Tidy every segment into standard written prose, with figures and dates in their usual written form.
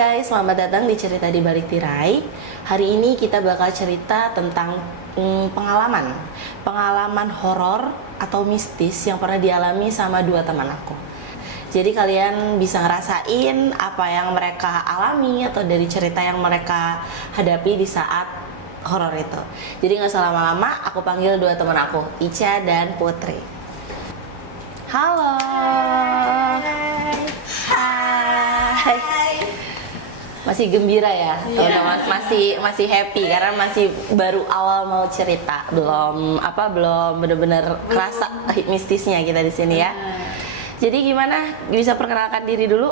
guys, selamat datang di Cerita di Balik Tirai. Hari ini kita bakal cerita tentang pengalaman horor atau mistis yang pernah dialami sama dua teman aku. Jadi kalian bisa ngerasain apa yang mereka alami atau dari cerita yang mereka hadapi di saat horor itu. Jadi nggak usah lama-lama, aku panggil dua teman aku, Ica dan Putri. Halo. Hai. Masih gembira ya, teman-teman. Masih happy karena masih baru awal mau cerita, belum benar-benar kerasa mistisnya kita di sini ya. Jadi gimana? Bisa perkenalkan diri dulu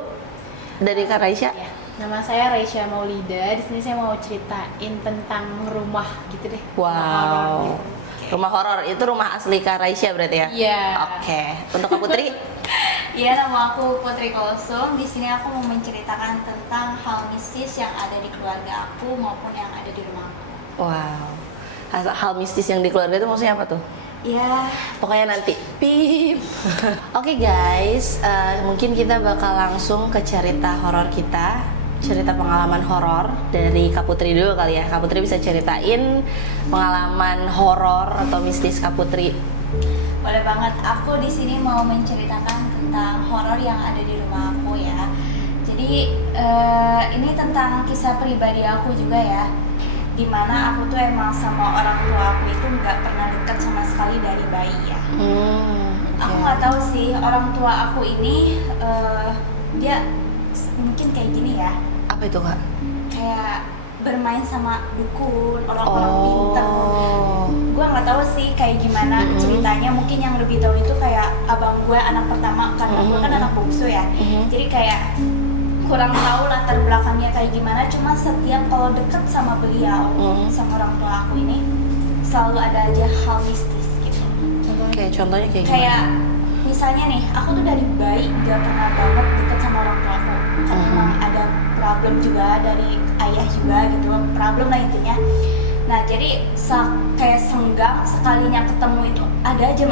dari Kak Raisya? Ya. Nama saya Raisya Maulida. Di sini saya mau ceritain tentang rumah gitu deh. Wow. Rumah horor gitu. Rumah horor itu rumah asli Kak Raisya berarti ya? Iya. Oke. Untuk Kak Putri? Iya, nama aku Putri Kolsum. Di sini aku mau menceritakan tentang hal mistis yang ada di keluarga aku maupun yang ada di rumah aku. Wow. Hal mistis yang di keluarga itu maksudnya apa tuh? Ya, Pokoknya nanti pip. Oke guys, mungkin kita bakal langsung ke cerita horor kita. Cerita pengalaman horor dari Kak Putri dulu kali ya. Kak Putri bisa ceritain pengalaman horor atau mistis Kak Putri. boleh banget. Aku di sini mau menceritakan tentang horor yang ada di rumah aku ya. Jadi ini tentang kisah pribadi aku juga ya. Dimana aku tuh emang sama orang tua aku itu nggak pernah dekat sama sekali dari bayi ya. Aku nggak tahu sih orang tua aku ini dia mungkin kayak gini ya. Apa itu Kak? Kayak bermain sama dukun, orang-orang pinter. Gue nggak tahu sih kayak gimana ceritanya. Mungkin yang lebih tahu itu kayak abang gue, anak pertama, karena gue kan anak bungsu ya. Jadi kayak kurang tahu latar belakangnya kayak gimana. Cuma setiap kalau deket sama beliau, sama orang tua aku ini, selalu ada aja hal mistis gitu. Oke, contohnya kayak gimana? Kayak misalnya nih, aku tuh dari bayi gak pernah banget deket sama orang tua aku. Karena memang ada problem juga dari ayah juga gitu, problem lah intinya. Nah jadi kayak senggang sekalinya ketemu itu ada aja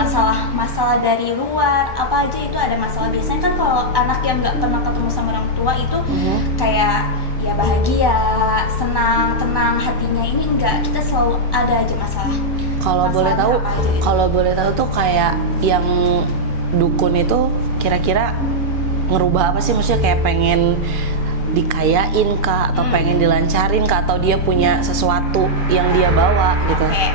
masalah dari luar, apa aja itu ada masalah. Biasanya kan kalau anak yang nggak pernah ketemu sama orang tua itu kayak ya bahagia, senang, tenang hatinya. Ini enggak, kita selalu ada aja masalah. Kalau boleh tahu tuh kayak yang dukun itu kira-kira ngerubah apa sih? Maksudnya kayak pengen dikayain kah, atau pengen dilancarin kah, atau dia punya sesuatu yang dia bawa gitu. Oke.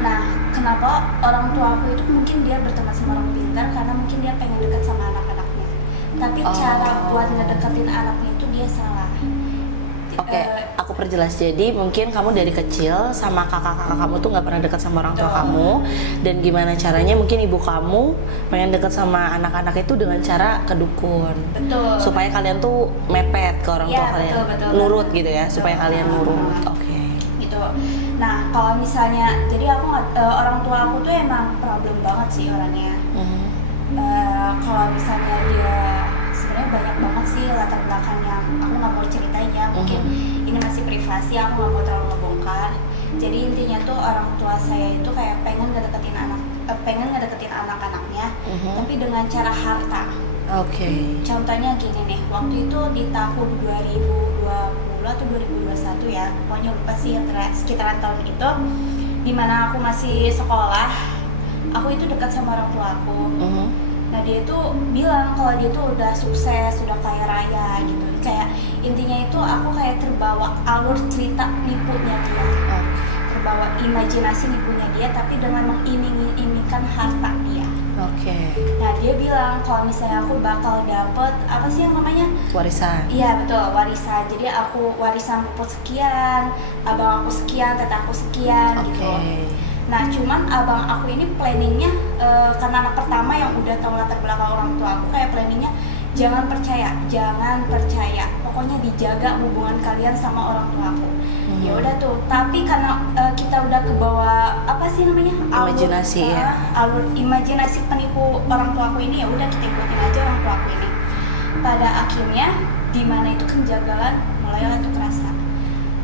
Nah, kenapa orang tua aku itu mungkin dia berteman sama orang pintar karena mungkin dia pengen dekat sama anak-anaknya. Tapi cara buat ngedeketin anaknya itu dia salah. Oke, aku perjelas. Jadi mungkin kamu dari kecil sama kakak-kakak kamu tuh nggak pernah dekat sama orang tua kamu, dan gimana caranya mungkin ibu kamu pengen dekat sama anak-anak itu dengan cara ke dukun. Betul. Supaya kalian tuh mepet ke orang tua kalian, betul. nurut gitu ya, supaya kalian nurut. Oke. Gitu. Nah, kalau misalnya, jadi aku orang tua aku tuh emang problem banget sih orangnya. Kalau misalnya dia sebenarnya banyak banget sih latar belakangnya, aku nggak mau ceritain ya, mungkin ini masih privasi, aku nggak mau terlalu ngebongkar. Jadi intinya tuh orang tua saya itu kayak pengen ngedeketin anak-anaknya, tapi dengan cara harta. Oke. Contohnya gini nih, waktu itu di tahun 2020 atau 2021 ya, pokoknya lupa sih sekitaran tahun itu, dimana aku masih sekolah, aku itu dekat sama orang tua aku. Nah dia tuh bilang kalau dia tuh udah sukses, udah kaya raya gitu. Kayak intinya itu aku kayak terbawa alur cerita nipunya dia, terbawa imajinasi nipunya dia, tapi dengan mengiming-imingkan harta dia. Oke. Nah dia bilang kalau misalnya aku bakal dapet apa sih yang namanya? Warisan. Iya betul, warisan. Jadi aku warisan puput sekian, abang aku sekian, tete aku sekian gitu. Nah cuman abang aku ini planningnya karena anak pertama yang udah tahu latar belakang orang tua aku, kayak planningnya jangan percaya, pokoknya dijaga hubungan kalian sama orang tua aku. Ya udah tuh, tapi karena kita udah kebawa apa sih namanya, alur imajinasi penipu orang tua aku ini, ya udah kita ikutin aja orang tua aku ini. Pada akhirnya di mana itu kejagalan mulailah tuh kerasa.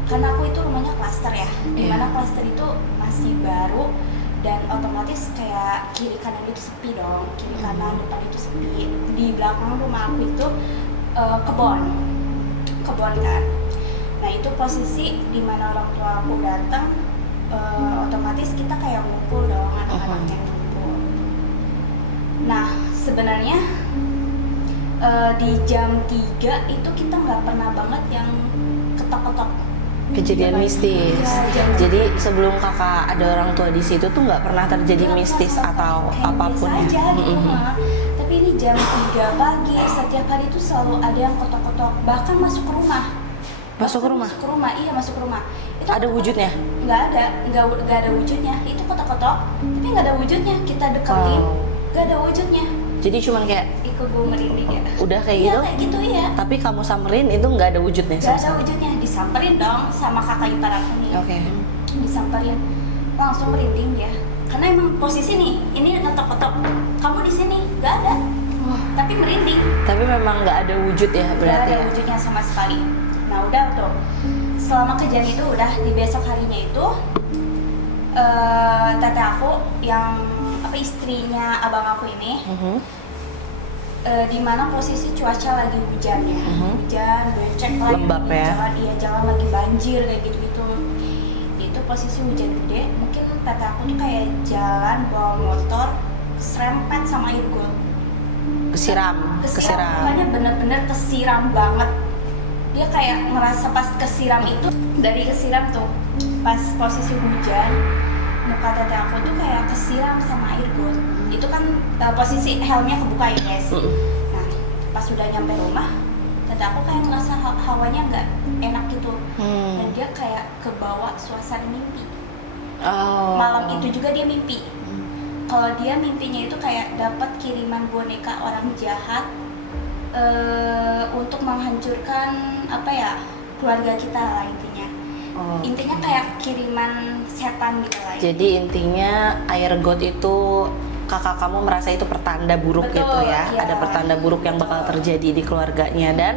Karena aku itu rumahnya klaster ya, dimana klaster itu masih baru dan otomatis kayak kiri kanan itu sepi dong, kiri kanan depan itu sepi. Di belakang rumah aku itu kebon kebun kan. Nah itu posisi di mana orang tua aku datang, otomatis kita kayak ngumpul dong, anak-anaknya ngumpul. Nah sebenarnya di jam 3 itu kita nggak pernah banget yang ketok-ketok Kejadian mistis. Ya, Jadi sebelum kakak ada orang tua di situ tuh nggak pernah terjadi mistis atau kayak apapun biasa ya. aja gitu mah. Tapi ini jam 3 pagi setiap hari itu selalu ada yang ketok-ketok, bahkan masuk ke rumah. Masuk ke rumah? Masuk ke rumah, iya masuk ke rumah. Itu Ada wujudnya? nggak ada wujudnya. Itu ketok-ketok, tapi nggak ada wujudnya. Kita deketin, nggak ada wujudnya. Jadi cuman kayak Ikut gue merinding ya. udah kayak Iya gitu. kayak gitu ya. Tapi kamu samperin itu nggak ada wujudnya. Gak ada wujudnya, disamperin dong sama kakak ipar aku nih. Oke. Disamperin, langsung merinding dia. Karena emang posisi nih, ini ketok-ketok. Kamu di sini, nggak ada. Tapi merinding. Tapi memang nggak ada wujud ya Gak berarti ada ya. wujudnya sama sekali. Nah udah tuh, selama kejadian itu udah di besok harinya itu tete aku yang istrinya abang aku ini di mana posisi cuaca lagi hujan ya, hujan, becek lah, Lembab ya. jalan lagi banjir kayak gitu-gitu. Itu posisi hujan gede, mungkin tete aku tuh kayak jalan bawa motor serempet sama air got. Kesiram. Pokoknya bener-bener kesiram banget. Dia kayak merasa pas kesiram itu, dari kesiram tuh pas posisi hujan, muka tete aku tuh kayak kesiram sama air got. Itu kan posisi helmnya kebuka ya guys. Nah pas udah nyampe rumah, tete aku kayak ngerasa hawanya nggak enak gitu. Dan dia kayak kebawa suasana mimpi. Malam itu juga dia mimpi. Kalau dia mimpinya itu kayak dapat kiriman boneka orang jahat untuk menghancurkan keluarga kita lah intinya. Intinya kayak kiriman setan gitu lah. Jadi intinya air got itu kakak kamu merasa itu pertanda buruk. Betul, gitu ya. iya. Ada pertanda buruk yang bakal terjadi di keluarganya dan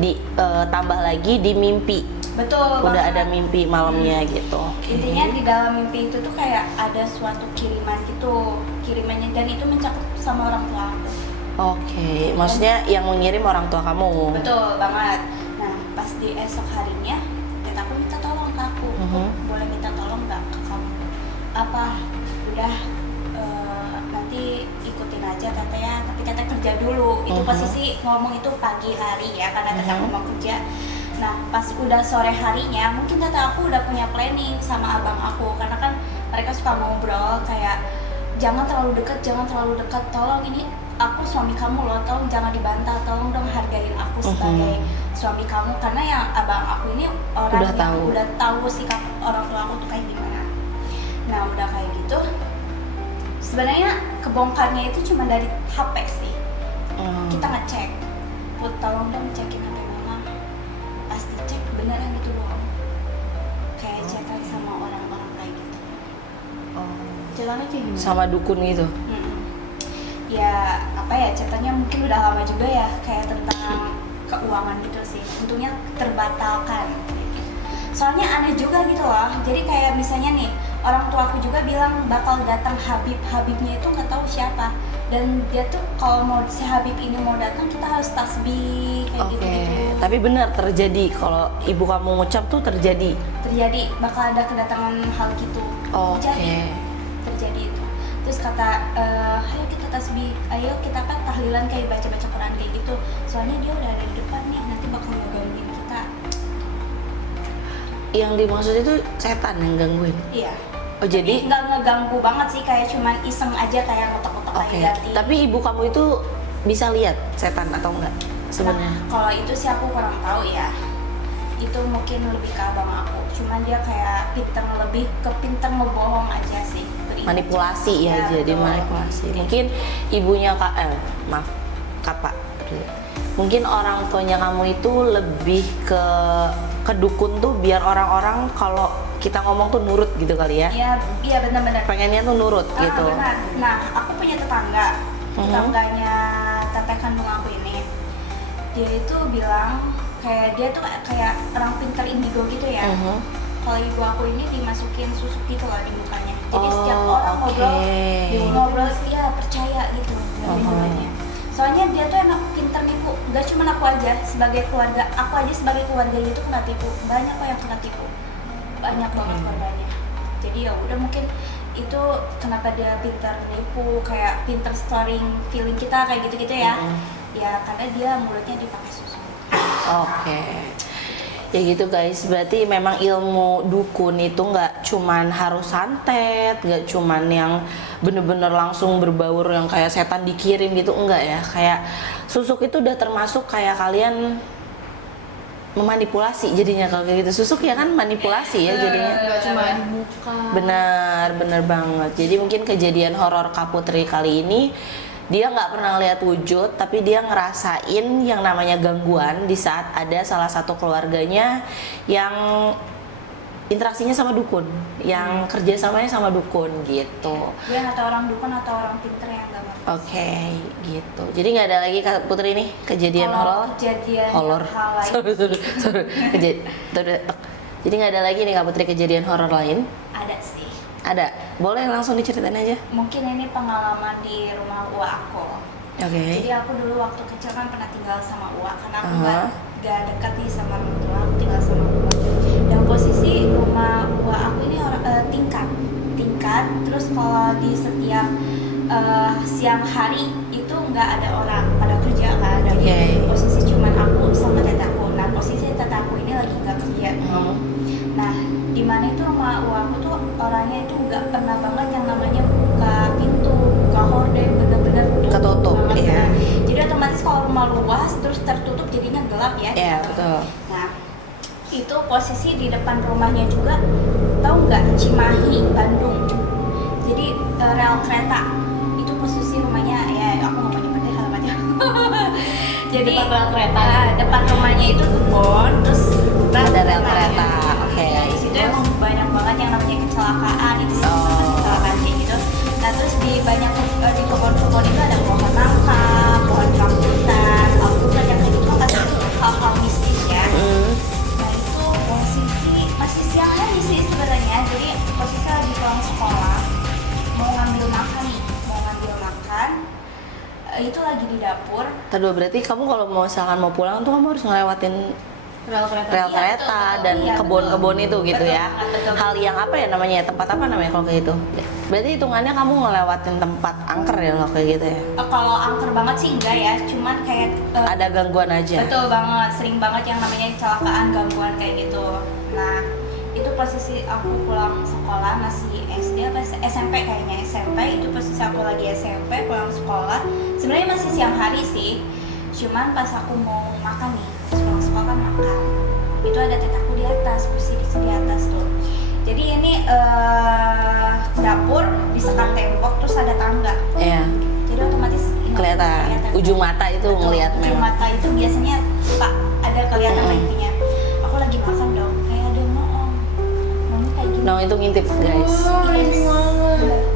ditambah lagi di mimpi. Betul. Udah banget. ada mimpi malamnya gitu. Intinya di dalam mimpi itu tuh kayak ada suatu kiriman gitu, kirimannya, dan itu mencakup sama orang tua aku. Oke, maksudnya yang mengirim orang tua kamu. Betul banget. Nah pas di esok harinya, tete aku minta tolong ke aku, boleh minta tolong nggak ke kamu? Apa? Udah nanti ikutin aja tete ya, tapi tete kerja dulu. Itu posisi ngomong itu pagi hari ya, karena tete aku mau kerja. Nah pas udah sore harinya, mungkin tete aku udah punya planning sama abang aku, karena kan mereka suka ngobrol kayak jangan terlalu dekat, tolong ini aku suami kamu loh, tolong jangan dibantah, tolong dong hargain aku sebagai suami kamu, karena yang abang aku ini orang udah tahu sikap orang tua aku tuh kayak gimana. Nah udah kayak gitu, sebenarnya kebongkarnya itu cuma dari HP sih. Kita ngecek, Put tolong dong cekin HP mama. Pas dicek beneran itu bohong, kayak chatan sama orang-orang kayak gitu. Jalannya kayak gimana? Sama dukun gitu. Ya catatannya mungkin udah lama juga ya, kayak tentang keuangan gitu sih. Untungnya terbatalkan. Soalnya aneh juga gitu loh. Jadi kayak misalnya nih, orang tua aku juga bilang bakal datang Habibnya itu nggak tahu siapa. Dan dia tuh kalau mau si Habib ini mau datang, kita harus tasbih kayak gitu. Tapi benar terjadi kalau ibu kamu ngucap tuh terjadi. Bakal ada kedatangan hal gitu. Terjadi itu. Terus kata, ayo kita tasbih, ayo kita kan tahlilan kayak baca-baca Quran kayak gitu. Soalnya dia udah ada di depan nih, nanti bakal ngegangguin kita. Yang dimaksud itu setan yang gangguin? Iya. Oh jadi? Nggak ngeganggu banget sih, kayak cuma iseng aja kayak kotak-kotak kayak ganti. Tapi ibu kamu itu bisa lihat setan atau enggak sebenarnya? Nah, kalau itu sih aku kurang tahu ya. Itu mungkin lebih ke abang aku. Cuman dia kayak pinter ngebohong aja sih. Manipulasi ya, jadi betul. manipulasi. Mungkin ibunya kakak. Mungkin orang tuanya kamu itu lebih ke dukun tuh biar orang-orang kalau kita ngomong tuh nurut gitu kali ya? Iya benar-benar. Pengennya tuh nurut gitu. Benar. Nah aku punya tetangganya teteh kandung aku ini. Dia itu bilang kayak dia tuh kayak orang pinter indigo gitu ya. Kalau ibu aku ini dimasukin susu gitu loh di mukanya. Jadi setiap orang ngobrol, dia percaya gitu. Soalnya dia tuh emang pinter nipu, gak cuma aku aja sebagai keluarga, sebagai keluarga itu kena tipu, banyak kok yang kena tipu, banyak banget korbannya. Jadi ya udah, mungkin itu kenapa dia pintar nipu, kayak pintar storing feeling kita kayak gitu-gitu ya. Ya karena dia mulutnya dipakai susu. Oke. Ya gitu guys, berarti memang ilmu dukun itu nggak cuman harus santet, nggak cuman yang bener-bener langsung berbaur yang kayak setan dikirim gitu, enggak ya. Kayak susuk itu udah termasuk kayak kalian memanipulasi jadinya kalau kayak gitu. Susuk ya kan manipulasi ya jadinya. Nggak cuma di muka. Bener banget. Jadi mungkin kejadian horor Kak Putri kali ini, dia nggak pernah lihat wujud, tapi dia ngerasain yang namanya gangguan di saat ada salah satu keluarganya yang interaksinya sama dukun, yang kerjasamanya sama dukun gitu. Gue nggak tahu orang dukun atau orang pinter yang gak ngerti. Oke, gitu. Jadi nggak ada lagi Kak Putri nih kejadian horor. Kejadian Horor. hal lain. Sorry. Jadi nggak ada lagi nih Kak Putri kejadian horor lain? Ada sih. Ada. Boleh langsung diceritain aja. Mungkin ini pengalaman di rumah uak aku. Oke. Jadi aku dulu waktu kecil kan pernah tinggal sama uak, karena aku Aha. gak dekat nih sama orang tua, aku tinggal sama uak. Dan posisi rumah uak aku ini tingkat. Terus kalau di setiap siang hari itu nggak ada orang pada kerja kan. Jadi posisi cuman aku sama tetaku. Nah posisi tetaku ini lagi nggak kerja. Nah di mana itu rumah uakku tuh orangnya itu nggak pernah banget yang namanya buka pintu, buka horden, bener-bener Ketutup, banget. iya. Jadi otomatis kalau rumah luas terus tertutup jadinya gelap ya. Iya, betul. Nah itu posisi di depan rumahnya juga, tahu nggak, Cimahi, Bandung. Jadi rel kereta itu posisi rumahnya, ya aku nggak mau nyebut deh alamatnya. Jadi Depan rel kereta. depan rumahnya itu kebun, terus Ada rel kereta. Oke. Ya, di situ emang banyak banget yang namanya kecelakaan, itu kecelakaan kayak gitu. Nah terus di banyak di kebun-kebun itu ada pohon nangka, pohon rambutan, alpukat yang kayak gitu kan hal-hal mistis ya. Nah itu posisi masih siang hari sih sebenarnya, jadi posisi lagi pulang sekolah mau ngambil makan, itu lagi di dapur. Tadi berarti kamu kalau mau misalkan mau pulang tuh kamu harus ngelewatin Rel kereta. rel Iya, kereta betul, dan iya, kebun-kebun itu gitu Betul ya. banget, betul. Hal yang apa ya namanya, tempat apa namanya kalau kayak gitu? Berarti hitungannya kamu ngelewatin tempat angker ya kalau kayak gitu ya? Kalau angker banget sih enggak ya, cuman kayak Ada gangguan aja. betul banget, sering banget yang namanya kecelakaan, gangguan kayak gitu. Nah itu posisi aku pulang sekolah masih SD apa SMP, kayaknya SMP. Itu posisi aku lagi SMP pulang sekolah, sebenarnya masih siang hari sih, cuman pas aku mau makan nih, pulang sekolah kan makan, itu ada tetaku di atas, posisi di atas tuh. Jadi ini dapur disekat tembok, terus ada tangga. Iya. Jadi otomatis ini Kelihatan. Ujung mata itu Betul, ngelihat ujung memang. mata itu biasanya suka ada kelihatan intinya. Aku lagi makan dong, kayak ada yang ngomong kayak gini. Nah itu ngintip guys. Yes.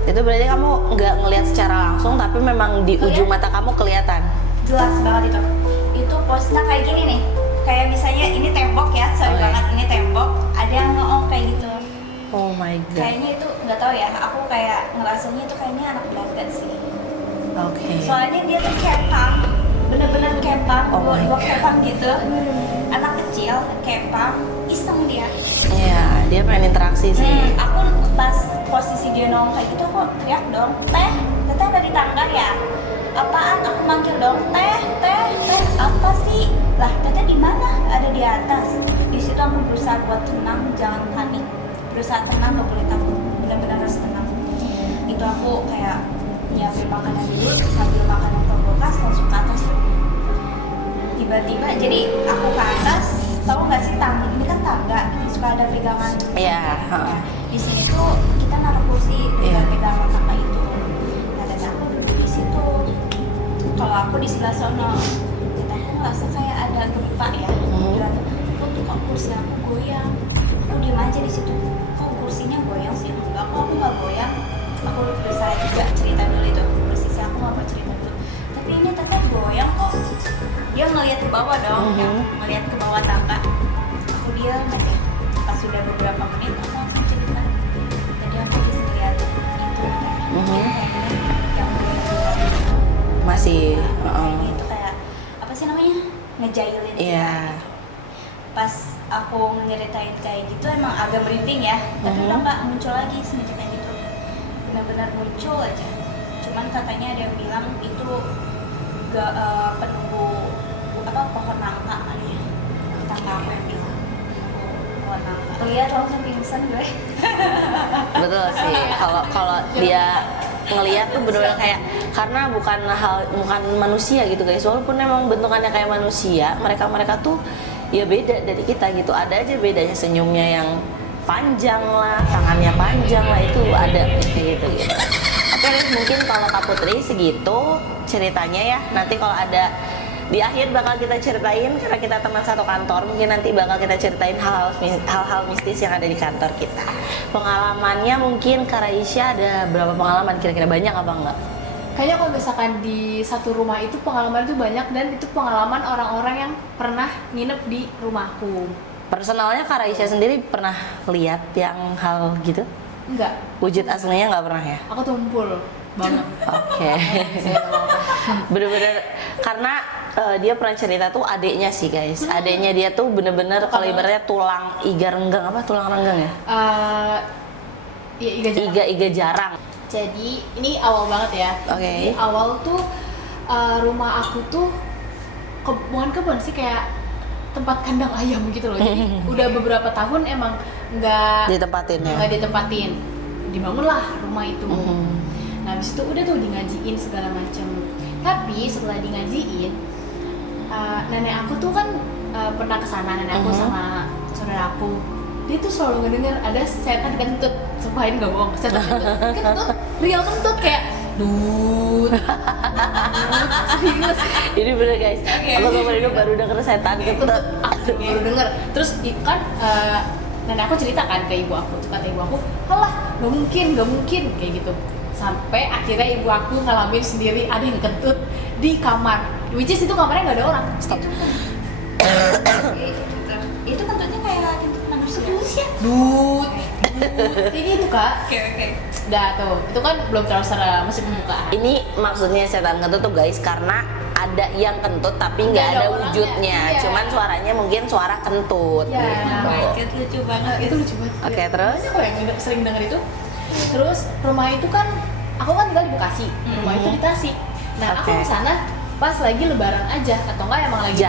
Itu berarti kamu nggak ngelihat secara langsung, tapi memang di ujung mata kamu kelihatan. Jelas banget itu. Itu posnya kayak gini nih. Kayak misalnya ini tembok ya, sorry Oke. banget, ini tembok, ada yang ngomong kayak gitu. Oh my god. Kayaknya itu nggak tahu ya, aku kayak ngerasanya itu kayaknya anak Belanda sih. Oke. Soalnya dia tuh kepang, bener-bener kepang, Oh my dua God. kepang gitu. Anak kecil kepang, iseng dia. Iya, dia pengen interaksi sih. Aku pas posisi dia nongol kayak gitu, aku teriak dong, teteh ada di tangga ya? Apaan? Aku manggil dong, teh, apa sih? Lah, teteh di mana? Ada di atas. Di situ aku berusaha buat tenang, jangan panik. Berusaha tenang, gak boleh takut. Benar-benar harus tenang. Itu aku kayak nyiapin makanan dulu, sambil makanan ke kulkas, langsung ke atas. Tiba-tiba, jadi aku ke atas, tahu nggak sih tangga? Ini kan tangga, suka ada pegangan. Iya, Nah, di sini tuh kita naruh kursi Iya. pegangan tangga itu. Nah, dan aku duduk di situ. Kalau aku di sebelah sono, dan aku ngerasa kayak ada gempa ya. Bilang, kok kursi aku goyang? Aku diem aja di situ. Kok kursinya goyang sih? Enggak, kok aku nggak goyang. Aku berusaha juga cerita dulu itu. Posisi aku nggak mau cerita dulu. Tapi ini tetap goyang kok. Dia ngeliat ke bawah dong, yang ngeliat ke bawah tangga. Aku diam aja. Pas sudah beberapa menit, aku langsung cerita. Tadi aku bisa lihat itu yang Masih. kayak gitu, kayak apa sih namanya? ngejailin kita. Iya. Pas aku nyeritain kayak gitu emang agak merinding ya, tapi udah nggak muncul lagi semenjak kayak gitu, benar-benar muncul aja. Cuman katanya ada yang bilang itu gak penunggu pohon nangka kali ya, tangga aku yang bilang pohon nangka. Lihat langsung pingsan gue. Betul sih. Kalau dia ngelihat tuh benar-benar kayak, karena bukan manusia gitu guys. Walaupun memang bentukannya kayak manusia, mereka tuh ya beda dari kita gitu. Ada aja bedanya, senyumnya yang panjang lah, tangannya panjang lah, itu ada kayak gitu. Oke deh, mungkin kalau Kak Putri segitu ceritanya ya. Nanti kalau ada di akhir bakal kita ceritain, karena kita teman satu kantor, mungkin nanti bakal kita ceritain hal-hal mistis yang ada di kantor kita. Pengalamannya mungkin Kak Raisya ada berapa pengalaman, kira-kira banyak apa enggak? Kayaknya kalau misalkan di satu rumah itu pengalaman itu banyak, dan itu pengalaman orang-orang yang pernah nginep di rumahku. Personalnya Kak Raisya sendiri pernah lihat yang hal gitu? Enggak, Wujud aslinya nggak pernah ya? aku tumpul banget. Oke. Bener-bener karena dia pernah cerita tuh adeknya sih guys. Adeknya dia tuh bener-bener kalau ibaratnya tulang iga renggang, apa tulang renggang ya? Iya, Iga jarang. Jadi ini awal banget ya. Oke. Jadi awal tuh rumah aku tuh bukan kebun sih, kayak tempat kandang ayam gitu loh. Jadi udah beberapa tahun emang nggak Ditempatin ya? nggak ditempatin. Dibangunlah rumah itu. Nah habis itu udah tuh dingajiin segala macam. Tapi setelah dingajiin, nenek aku tuh kan pernah kesana, nenek aku sama saudara aku. Dia tuh selalu ngedenger ada setan kentut. Sumpah ini gak bohong, setan kentut, real kentut kayak dut. Serius. Ini bener guys. Aku kemarin baru denger setan kentut. Aku baru denger. Terus kan nenek aku cerita kan ke ibu aku. Kata ibu aku, "Halah, gak mungkin kayak gitu." Sampai akhirnya ibu aku ngalamin sendiri ada yang kentut di kamar. Which is itu kamarnya gak ada orang. Stop. Itu kentutnya kayak kentut manusia. Dut. Ini itu kak. Oke. Udah tuh, itu kan belum terlalu serem, masih pembukaan. Ini maksudnya setan kentut tuh guys, karena ada yang kentut tapi nggak ada orangnya. wujudnya. Iya. Cuman suaranya mungkin suara kentut. Iya. Gitu. Lucu banget. Itu lucu banget. Oke, terus? Banyak kok yang sering denger itu. Terus rumah itu kan, aku kan tinggal di Bekasi, rumah itu di Tasik. Nah aku Oke. kesana pas lagi lebaran aja, atau enggak emang lagi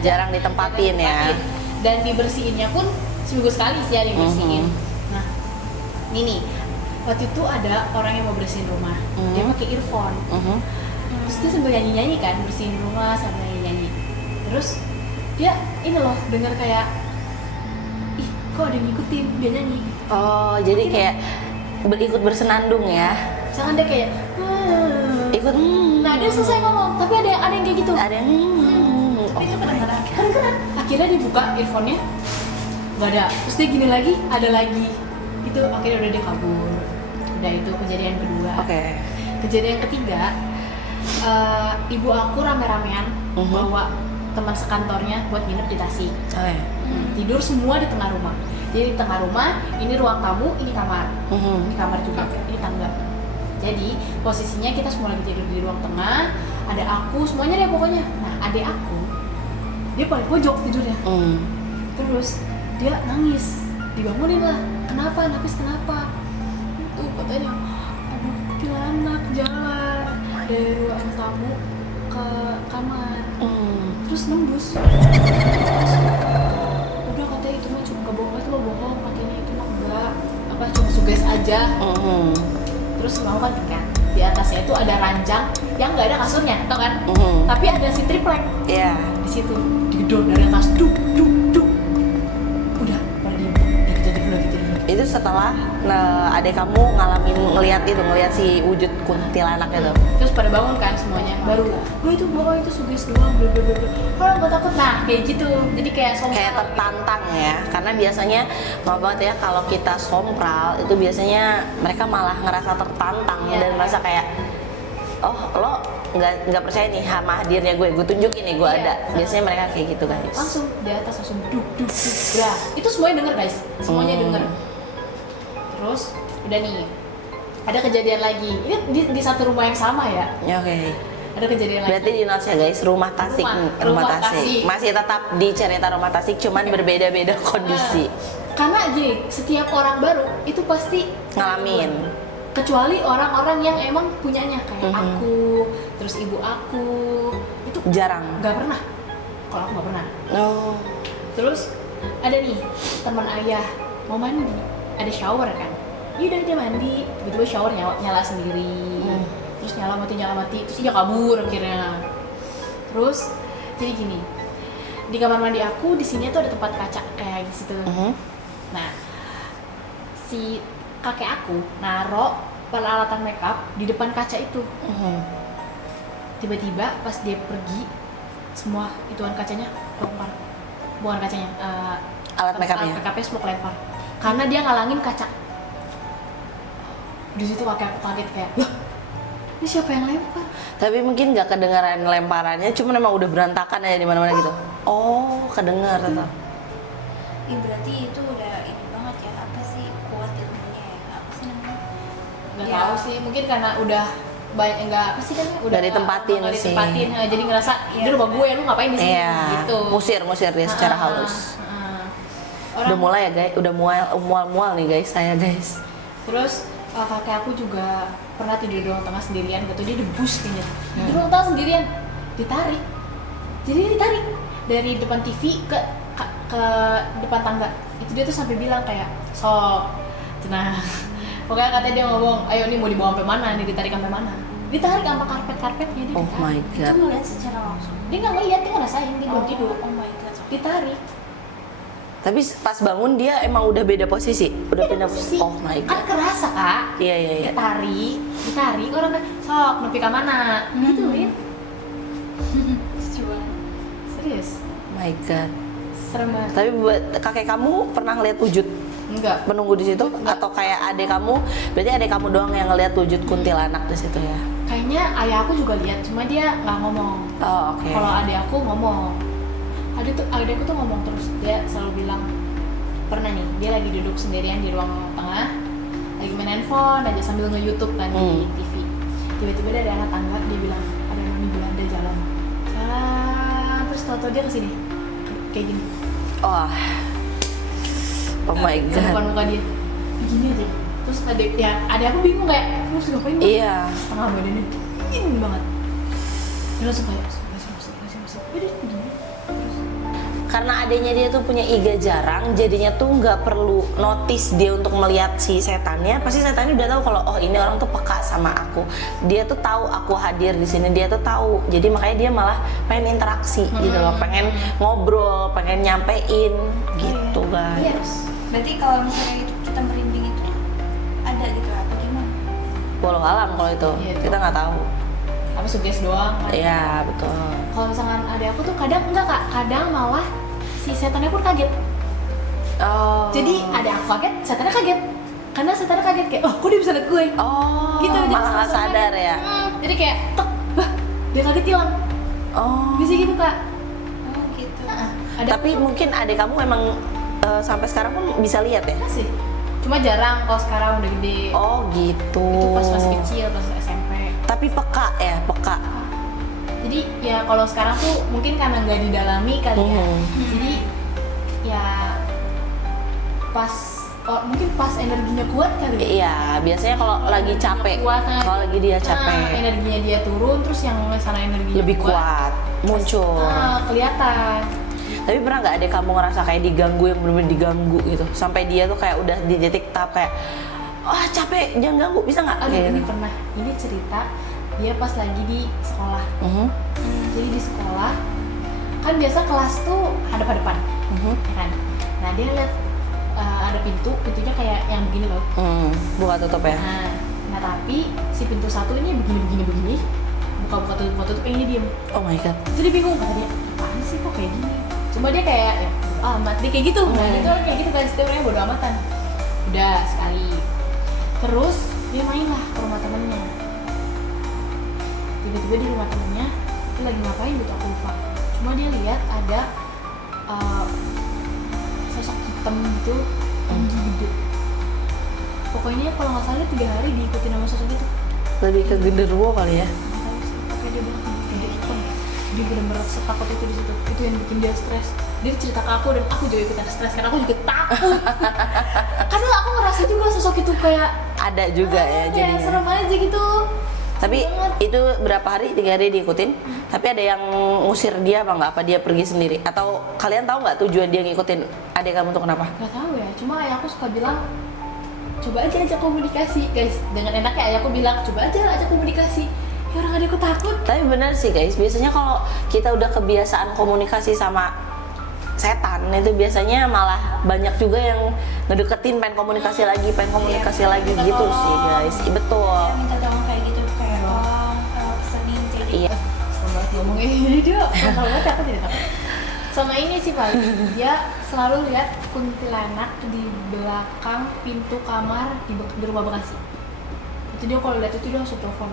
Jarang ditempatin ya. Dan dibersihinnya pun seminggu sekali sih ya dibersihin. Nah ini nih, waktu itu ada orang yang mau bersihin rumah, dia pakai earphone. Terus dia sambil nyanyi-nyanyi kan, bersihin rumah sambil nyanyi-nyanyi. Terus dia ini loh, denger kayak, ih kok ada yang ngikutin dia nyanyi. Oh, jadi kayak ikut bersenandung ya? Misalkan dia kayak Ikut. nah dia selesai ngomong, tapi ada yang kayak gitu. Ada yang. Tapi itu kedengeran. Kedengeran. Akhirnya dibuka earphone-nya, nggak ada. Terus dia gini lagi, ada lagi. Itu akhirnya udah dia kabur. Udah, itu kejadian kedua. Oke. Kejadian ketiga, ibu aku rame-ramean bawa teman sekantornya buat nginep di Tasik. Oh, ya. Tidur semua di tengah rumah. Jadi di tengah rumah, ini ruang tamu, ini kamar. Ini kamar juga, ini tangga. Jadi posisinya kita semua lagi tidur di ruang tengah, ada aku, semuanya deh pokoknya. Nah adik aku, dia paling pojok tidurnya. Terus dia nangis, dibangunin lah. Kenapa? Nangis kenapa? Tuh katanya, aduh kuntilanak jalan dari ruang tamu ke kamar. Terus nembus. Udah katanya itu mah cuma bohong, itu mah bohong, katanya itu mah enggak, apa cuma suges aja. Terus mau kan di atasnya itu ada ranjang yang nggak ada kasurnya, tau kan? Tapi ada si triplek. Iya. Di situ digedor dari atas, duk. Udah pada diem, udah kita tidur lagi. Itu setelah adek kamu ngeliat si wujud kuntilanak itu. Terus pada bangun kan semuanya, baru, itu bohong, itu suges doang, blablabla. Kalau nggak takut, nah kayak gitu. Jadi kayak sompral. Kayak tertantang ya, karena biasanya maaf banget ya, kalau kita sompral itu biasanya mereka malah ngerasa tertantang dan merasa kayak, oh lo nggak percaya nih sama hadirnya gue tunjukin nih gue ada. Biasanya mereka kayak gitu guys. Langsung di atas langsung duk, bra. Itu semuanya denger guys, semuanya denger. Terus udah nih, ada kejadian lagi. Ini di satu rumah yang sama ya. Ya, oke. ada kejadian lagi. Berarti di notes ya guys, rumah Tasik. Rumah Tasik. Tasik. Masih tetap di cerita rumah Tasik, cuman berbeda-beda kondisi. Karena gini, setiap orang baru itu pasti Ngalamin. kecuali orang-orang yang emang punyanya kayak aku, terus ibu aku itu Jarang. nggak pernah. Kalau aku nggak pernah. Oh. Terus ada nih teman ayah mau mandi, ada shower kan? Iya dia mandi, tiba-tiba shower nyala sendiri, terus nyala mati, terus dia kabur akhirnya. Terus jadi gini, di kamar mandi aku di sini tuh ada tempat kaca kayak gitu. Nah, si kakek aku naro peralatan makeup di depan kaca itu. Tiba-tiba pas dia pergi, semua ituan kacanya kelempar. Bukan kacanya, Alat makeupnya. Alat makeupnya semua kelempar. Karena dia ngalangin kaca. Di situ kakek aku kaget kayak, "Loh, ini siapa yang lempar?" Tapi mungkin nggak kedengaran lemparannya, cuma memang udah berantakan ya di mana-mana gitu. Oh, kedengar tetap. Ih, berarti itu udah ini banget ya, apa sih kuat ilmunya ya, apa sih namanya? Nggak Ya. tahu sih, mungkin karena udah banyak enggak apa sih kan udah Nggak ditempatin sih. jadi ngerasa ini rumah gue, lu ngapain di sini Iya. gitu. Musir dia secara halus. Orang, Udah mulai ya guys, udah mual nih guys, saya guys. terus kakek aku juga pernah tidur di ruang tengah sendirian gitu, dia debus kayaknya. Di ruang tengah sendirian, ditarik. Jadi dia ditarik dari depan TV ke depan tangga. Itu dia tuh sampai bilang kayak, "Sok, tenang." Pokoknya katanya dia ngomong, "Ayo nih mau dibawa sampai mana nih, ditarik sampai mana?" Ditarik sama karpetnya dia Oh ditarik. my Itu god. ngeliat secara langsung. Dia nggak ngeliat, dia ngerasain, dia belum tidur. Oh my god. Ditarik. Tapi pas bangun dia emang udah beda posisi, udah pindah posisi. Oh my Kan god. kerasa kak. Iya. Ditarik orang kan, "Sok, nepi ka mana?" Gituin. Lucu banget. Serius. My god. Serem banget. Tapi buat kakek kamu pernah ngeliat wujud Enggak. menunggu di situ atau kayak adek kamu? Berarti adek kamu doang yang ngeliat wujud kuntilanak di situ ya? Kayaknya ayah aku juga lihat, cuma dia nggak ngomong. Oh oke. Kalau adik aku ngomong. Adikku tuh ngomong terus, dia selalu bilang, pernah nih dia lagi duduk sendirian di ruang tengah, lagi main handphone aja sambil nge-YouTube kan di TV. Tiba-tiba dari anak tangga dia bilang ada noni Belanda jalan. Terus tau-tau dia kesini kayak gini. Oh my god. Depan muka dia begini aja. Terus adik aku bingung kayak, terus ngapain Bang? Iya. Setengah badannya dingin banget. Dia langsung kayak masih. Udah gini. Karena adanya dia tuh punya iga jarang, jadinya tuh nggak perlu notice dia untuk melihat si setannya. Pasti setannya udah tahu kalau oh ini orang tuh peka sama aku. Dia tuh tahu aku hadir di sini, dia tuh tahu. Jadi makanya dia malah pengen interaksi gitu loh, pengen ngobrol, pengen nyampein gitu Iya. guys. Berarti kalau misalnya itu kita merinding itu ada gitu apa gimana? Walau alam kalau itu Iya, kita nggak tahu. Apa suges doang kan? Iya betul. Kalau misalkan ada aku tuh kadang enggak kak, kadang malah si setannya pun kaget. Oh. Jadi ada aku kaget, setannya kaget. Karena setannya kaget kayak, "Oh, kok dia bisa liat gue?" Oh. Gitu, jadi Malah nggak langsung sadar kaget. ya. Jadi kayak, "Tek, wah, dia kaget hilang." Oh. Bisa gitu kak. Oh gitu. Ada Tapi mungkin adik kamu emang sampai sekarang pun bisa lihat ya? sih. Cuma jarang kalau sekarang udah gede. Oh gitu. Itu pas masih kecil, pas SMP. Tapi peka ya, peka. Jadi ya kalau sekarang tuh mungkin karena nggak didalami kali ya. Jadi ya mungkin pas energinya kuat kali ya. Iya, biasanya kalau lagi capek, Kuat, kalau lagi dia capek, energinya dia turun, terus yang sana energinya lebih kuat, muncul. Kelihatan. Tapi pernah nggak adek kamu ngerasa kayak diganggu, yang benar-benar diganggu gitu, sampai dia tuh kayak udah di titik tahap kayak, "Wah capek, jangan ganggu, bisa nggak?" Aduh, Kayak ini gitu. pernah. Ini cerita dia pas lagi di sekolah. Jadi di sekolah kan biasa kelas tuh hadap-hadapan, ya kan? Nah dia lihat ada pintunya kayak yang begini loh. Buka tutup ya. Nah tapi si pintu satu ini begini, buka tutup ini diem. Oh my god. Jadi bingung kata dia, apaan sih kok kayak gini? Cuma dia kayak ya bodo amat, dia kayak gitu. Nah itu orang kayak gitu kan, setiap orangnya bodo amatan. Udah sekali. Terus dia main lah ke rumah temennya. Tiba-tiba di rumah temennya dia lagi ngapain gitu aku lupa. Cuma dia lihat ada sosok hitam gitu tinggi gede. Pokoknya kalau nggak salah 3 hari diikutin sama sosok itu. Lebih ke genderuwo kali ya. Nggak tahu sih, pokoknya dia bilang dia benar-benar setakut itu di situ. Itu yang bikin dia stres. Dia cerita ke aku dan aku juga ikutan stres karena aku juga takut. Karena aku ngerasa juga sosok itu kayak ada juga ya kayak jadinya. serem aja gitu. Tapi itu berapa hari? 3 hari diikutin? Tapi ada yang ngusir dia apa nggak? Apa dia pergi sendiri? Atau kalian tahu nggak tujuan dia ngikutin adik kamu tuh kenapa? Gak tahu ya, cuma ayahku suka bilang coba aja ajak komunikasi guys. Dengan enaknya ayahku bilang coba aja ajak komunikasi. Ya orang adikku takut. Tapi benar sih guys, biasanya kalau kita udah kebiasaan komunikasi sama setan itu biasanya malah banyak juga yang ngedeketin pengen komunikasi lagi lagi minta gitu tolong. sih guys. Betul. Ya, minta tolong kayak gitu kayak tolong pesenin jadi Iya. Serem banget ngomongnya ini dia frontal banget aku tidak takut. Sama ini sih paling dia selalu lihat kuntilanak di belakang pintu kamar di rumah Bekasi. Itu dia kalau lihat itu dia langsung telepon.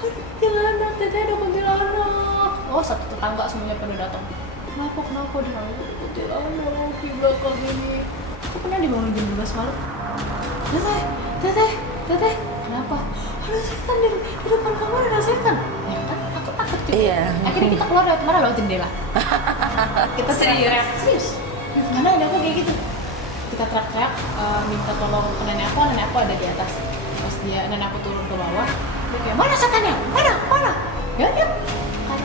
Aduh kuntilanak, teteh ada kuntilanak. Oh satu tetangga semuanya pada datang. Kenapa dia bilang kuntilanak di belakang ini. Aku pernah dibangun jam 12 malam. Teteh, kenapa? Ada setan di depan kamar, ada setan. Ya kan, aku takut juga. Iya. Akhirnya kita keluar lewat mana? Lewat jendela. Kita serius. Karena ada aku kayak gitu. Kita teriak-teriak minta tolong ke nenek aku ada di atas. Pas nenek aku turun ke bawah, dia kayak mana setannya? Mana? Ya.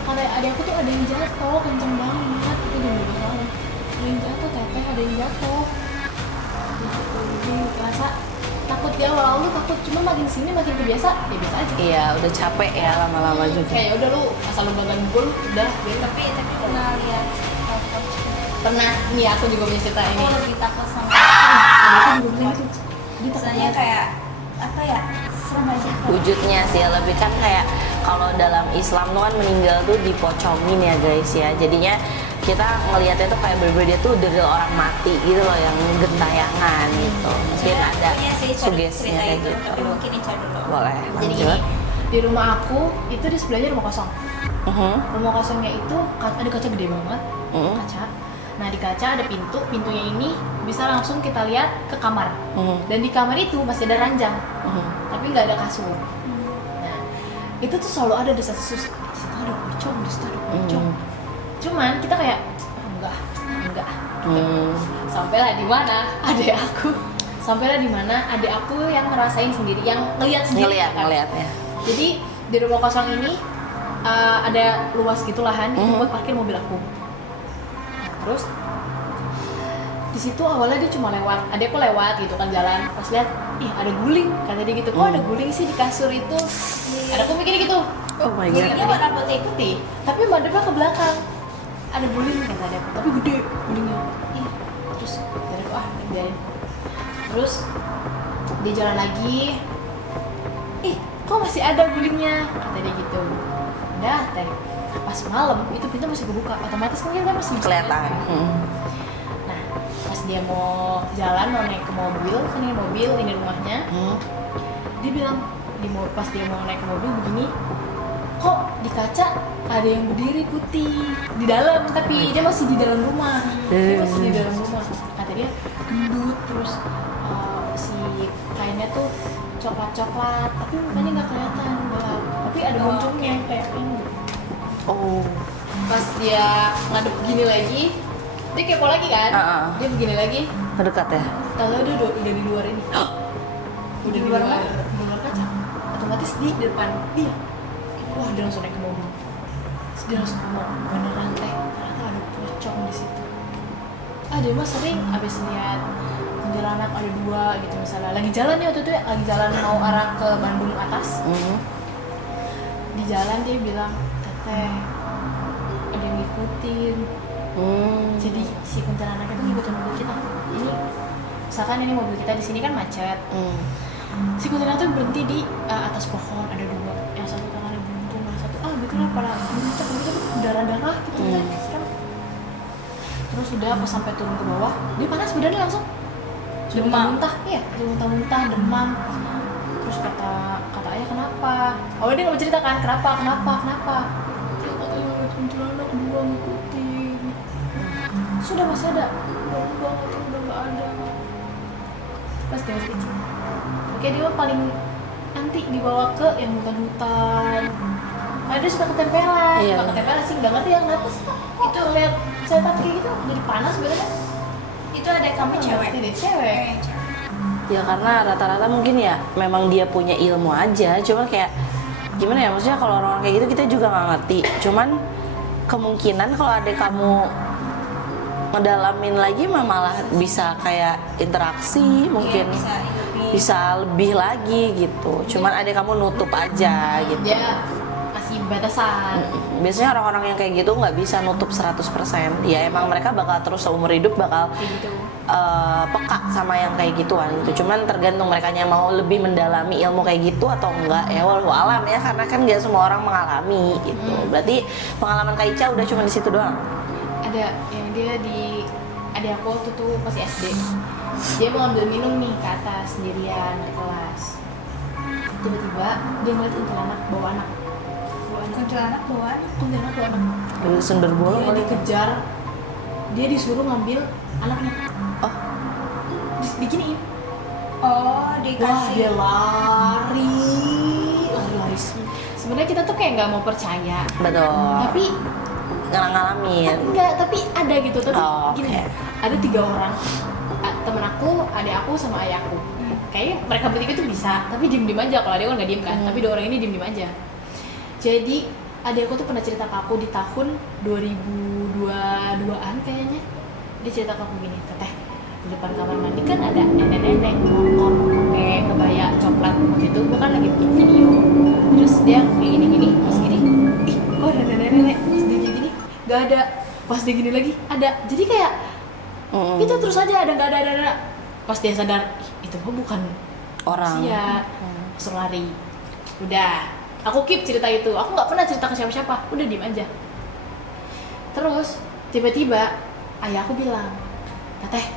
Karena adik aku tuh ada yang jatuh, kenceng banget. Itu jam 12 malam. Ada yang jatuh, teteh ada yang jatuh. Gitu. Jadi ngerasa takut di awal lu takut, cuma makin sini makin kebiasa, ya biasa aja. Iya, udah capek ya lama-lama juga. Kayak udah lu asal lu gak ganggu gua, udah biarin. tapi pernah lihat Pernah, nih aku juga punya cerita ini. aku lebih takut sama Aku juga bilang gitu. Dia takut misalnya banget. kayak apa ya serem aja Wujudnya sih lebih kan kayak kalau dalam Islam tuh kan meninggal tuh dipocongin ya guys ya. Jadinya kita ngelihatnya tuh kayak bener-bener dia tuh dari orang mati gitu loh yang gentayangan gitu. Mungkin ada punya sih sugesnya kayak itu, gitu. tapi mungkin Ica dulu. Boleh, Jadi lanjut. gini, di rumah aku itu di sebelahnya rumah kosong. Mhm. Rumah kosongnya itu ada kaca gede banget, Mhm. kaca. Nah di kaca ada pintu, pintunya ini bisa langsung kita lihat ke kamar. Mhm. Dan di kamar itu masih ada ranjang, Mhm. tapi nggak ada kasur. Nah itu tuh selalu ada desas-desus. Di situ ada pocong, di situ ada pocong. Mhm. Cuman kita kayak enggak. Hmm. Sampailah di mana adik aku. Sampailah di mana adik aku yang ngerasain sendiri, yang ngelihat sendiri. kan. Ngelihatnya. Jadi di rumah kosong ini ada luas gitu lahan itu buat parkir mobil aku. Nah, terus di situ awalnya dia cuma lewat, adekku lewat gitu kan jalan, pas lihat ih ada guling, kata dia gitu. Kok ada guling sih di kasur itu? Adekku mikir gitu. Oh my god. Gulingnya warna putih, tapi madepnya ke belakang. Ada guling kata adekku, tapi gede gulingnya. Ih, terus kata adekku biarin. Terus dia jalan lagi. Ih, kok masih ada gulingnya? Kata dia gitu. Udah, teh. Pas malam itu pintu masih kebuka, otomatis kan kita masih bisa Kelihatan. lihat, kan? Nah, pas dia mau jalan mau naik ke mobil, kan ini mobil ini rumahnya. Dia bilang pas dia mau naik ke mobil begini, kok di kaca ada yang berdiri putih di dalam, tapi dia masih di dalam rumah. Dia masih di dalam rumah. Kata dia gendut, terus si kainnya tuh coklat-coklat, tapi mukanya nggak kelihatan gelap. Tapi ada boncongnya kayak ini. Oh. Pas dia ngadep gini lagi, dia kepo lagi kan? Dia begini lagi, Terdekat ya. tahu dia udah di luar ini. Udah di luar kaca. Otomatis di depan dia. Wah, dia langsung naik ke mobil. Terus dia langsung ngomong, beneran teh, ternyata ada pocong di situ. Dia mah sering abis lihat kuntilanak ada 2 gitu misalnya. Lagi jalan nih waktu itu, lagi jalan mau arah ke Bandung atas. Di jalan dia bilang, teteh, ada yang ngikutin. Jadi si kuntilanak itu ngikutin mobil kita. Ini, misalkan ini mobil kita di sini kan macet. Si kuntilanak tuh berhenti di atas pohon, ada 2. Yang satu tangannya buntung, yang satu gitu lah, pada buncak gitu, darah-darah gitu kan. Terus udah pas sampai turun ke bawah, dia panas badannya langsung. Sudah muntah-muntah, iya, sudah muntah-muntah, demam. Terus kata ayah kenapa? Dia nggak menceritakan kenapa. Dia katanya ngeliat kuntilanak 2 ngikutin. Sudah masih ada, udah nggak ada. Pas dia masih kecil. Oke, dia paling anti dibawa ke yang hutan-hutan. Nah, dia suka ketempelan, Iya. suka ketempelan sih, nggak ngerti ya kenapa sih Kak? Itu lihat setup kayak gitu jadi panas sebenarnya. Itu ada kamu cewek. Ngerti deh, cewek. Ya karena rata-rata mungkin ya memang dia punya ilmu aja, cuma kayak gimana ya, maksudnya kalau orang kayak gitu kita juga nggak ngerti. Cuman kemungkinan kalau adik kamu ngedalamin lagi malah bisa kayak interaksi mungkin Iya, bisa lebih lagi gitu. Cuman adik kamu nutup aja gitu. Dia masih batasan. Biasanya orang-orang yang kayak gitu nggak bisa nutup 100%. Ya emang mereka bakal terus seumur hidup bakal Kayak gitu. peka sama yang kayak gituan gitu. Cuman tergantung mereka mau lebih mendalami ilmu kayak gitu atau enggak ya, walau alam ya, karena kan nggak semua orang mengalami gitu. Berarti pengalaman Kak Ica udah cuma di situ doang. Ada yang dia di ada aku waktu tuh masih SD. Dia mau ambil minum nih ke atas sendirian di kelas. Tiba-tiba dia ngeliat kuntilanak bawa anak. Kuntilanak bawaan. Kuntilanak bawa anak. Dari sumber bolong Dia kali. dikejar. Dia disuruh ngambil anaknya. Oh, Diginiin. Oh, Wah, dikasih. dia lari. Sebenarnya kita tuh kayak nggak mau percaya. betul. Tapi Ngalamin. enggak, tapi ada gitu. Tapi Oh, gini, oke. ada 3 orang. Temen aku, adik aku, sama ayahku. Kayaknya mereka bertiga tuh bisa, tapi diem-diem aja. Kalau adik aku nggak diem kan, tapi 2 orang ini diem-diem aja. Jadi adik aku tuh pernah cerita ke aku di tahun 2022-an kayaknya. Dia cerita ke aku gini, teteh, di depan kamar mandi kan ada nenek-nenek ngomong pakai kebaya coklat. Waktu itu gue kan lagi bikin video, terus dia kayak gini-gini, pas gini, ih kok ada nenek-nenek, pas dia kayak gini, nggak ada, pas dia gini lagi, ada. Jadi kayak itu terus aja ada, nggak ada. Pas dia sadar, ih, itu mah bukan Orang. manusia, langsung lari. Udah, aku keep cerita itu. Aku nggak pernah cerita ke siapa-siapa, udah diem aja. Terus tiba-tiba ayahku bilang, teteh,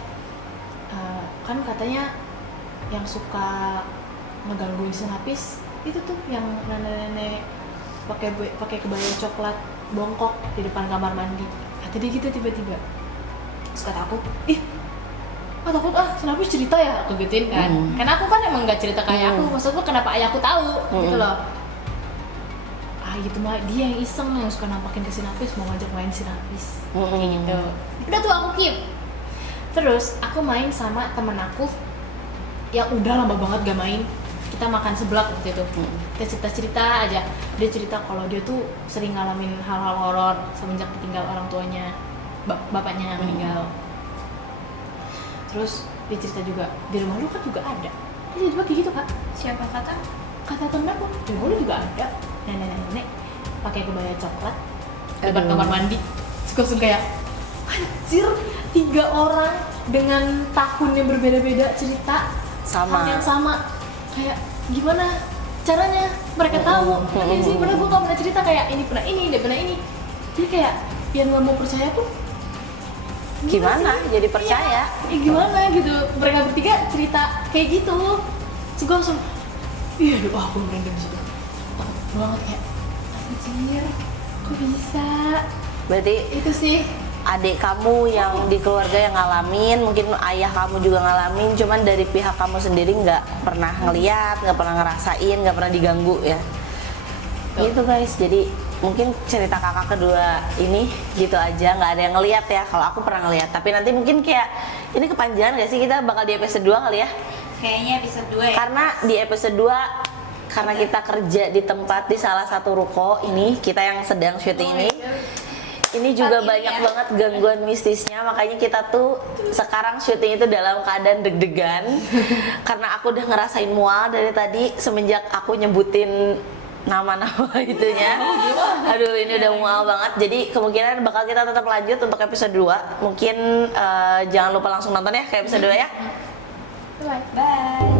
kan katanya yang suka ngegangguin senapis itu tuh yang nenek-nenek pakai kebaya coklat bongkok di depan kamar mandi. Kata dia gitu tiba-tiba. Terus kata aku, ih, takut senapis cerita ya, aku gituin kan. Karena aku kan emang nggak cerita ke ayahku, maksudku kenapa ayahku tahu gitu loh. Gitu mah dia yang iseng yang suka nampakin ke sinapis, mau ngajak main sinapis kayak gitu. Udah tuh aku keep. Terus aku main sama temen aku yang udah lama banget gak main. Kita makan seblak waktu itu. Kita cerita aja. Dia cerita kalau dia tuh sering ngalamin hal-hal horor semenjak ditinggal orang tuanya, bapaknya meninggal. Terus dia cerita juga di rumah lu kan juga ada. Dia juga kayak gitu, Kak. Siapa kata? Kata temen aku, di rumah lu juga ada nenek-nenek pakai kebaya coklat depan kamar mandi. Terus aku langsung kayak, anjir, 3 orang dengan tahun yang berbeda-beda cerita Sama. hal yang sama. Kayak gimana caranya mereka tahu? Ngerti sih, padahal gue gak pernah cerita kayak ini pernah ini, dia pernah ini. Jadi kayak yang gak mau percaya tuh Gimana? sih? Jadi percaya? Iya, gimana gitu, mereka bertiga cerita kayak gitu. Terus gue langsung, iya aduh, aku merinding disitu. Takut banget kayak, anjir, kok bisa? Berarti Itu sih. adik kamu yang di keluarga yang ngalamin, mungkin ayah kamu juga ngalamin, cuman dari pihak kamu sendiri nggak pernah ngeliat, nggak pernah ngerasain, nggak pernah diganggu ya. Gitu guys, jadi mungkin cerita kakak kedua ini gitu aja, nggak ada yang ngeliat ya. Kalau aku pernah ngeliat, tapi nanti mungkin kayak ini kepanjangan gak sih, kita bakal di episode 2 kali ya. Kayaknya episode 2 ya. Karena di episode 2 karena kita kerja di tempat di salah satu ruko ini, kita yang sedang syuting ini juga Tempat ini banyak ya. banget gangguan mistisnya, makanya kita tuh sekarang syuting itu dalam keadaan deg-degan karena aku udah ngerasain mual dari tadi semenjak aku nyebutin nama-nama itunya. Aduh, ini udah mual banget. Jadi kemungkinan bakal kita tetap lanjut untuk episode 2. Mungkin jangan lupa langsung nonton ya ke episode 2 ya. Bye. Bye.